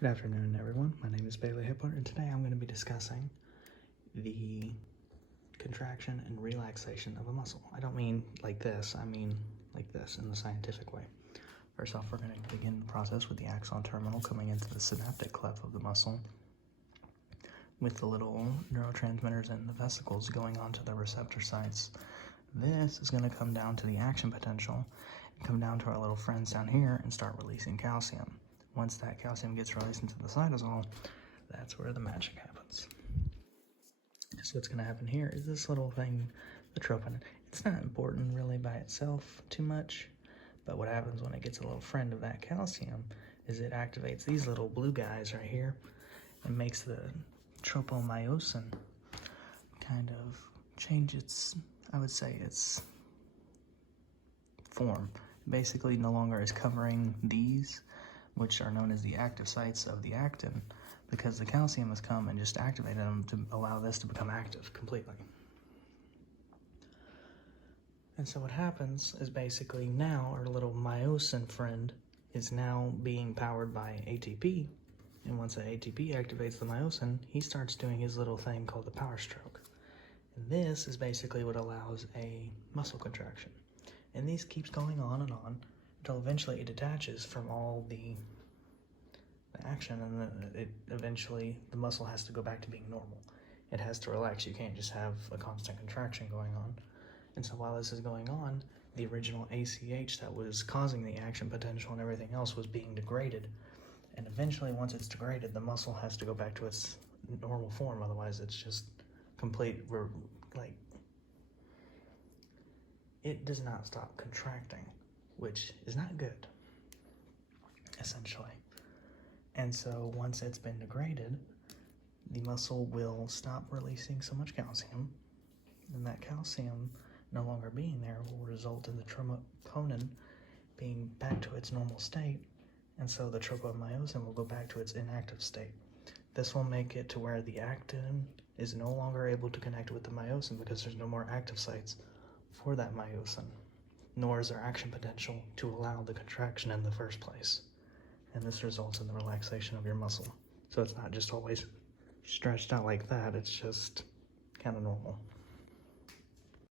Good afternoon, everyone. My name is Bailey Hippler, and today I'm going to be discussing the contraction and relaxation of a muscle. I don't mean like this, I mean like this in the scientific way. First off, we're going to begin the process with the axon terminal coming into the synaptic cleft of the muscle, with the little neurotransmitters and the vesicles going onto the receptor sites. This is going to come down to the action potential and come down to our little friends down here and start releasing calcium. Once that calcium gets released into the cytosol, that's where the magic happens. So what's going to happen here is this little thing, the tropin. It's not important really by itself too much, but what happens when it gets a little friend of that calcium is it activates these little blue guys right here and makes the tropomyosin kind of change its, I would say, its form. Basically no longer is covering these, which are known as the active sites of the actin, because the calcium has come and just activated them to allow this to become active completely. And so what happens is basically now our little myosin friend is now being powered by ATP, and once that ATP activates the myosin, he starts doing his little thing called the power stroke. And this is basically what allows a muscle contraction. And this keeps going on until eventually it detaches from all the action, and then eventually the muscle has to go back to being normal. It has to relax. You can't just have a constant contraction going on. And so while this is going on, the original ACH that was causing the action potential and everything else was being degraded. And eventually, once it's degraded, the muscle has to go back to its normal form. Otherwise, it's just complete, like, it does not stop contracting, which is not good, essentially. And so once it's been degraded, the muscle will stop releasing so much calcium, and that calcium no longer being there will result in the troponin being back to its normal state, and so the tropomyosin will go back to its inactive state. This will make it to where the actin is no longer able to connect with the myosin because there's no more active sites for that myosin, nor is there action potential to allow the contraction in the first place. And this results in the relaxation of your muscle. So it's not just always stretched out like that, it's just kind of normal.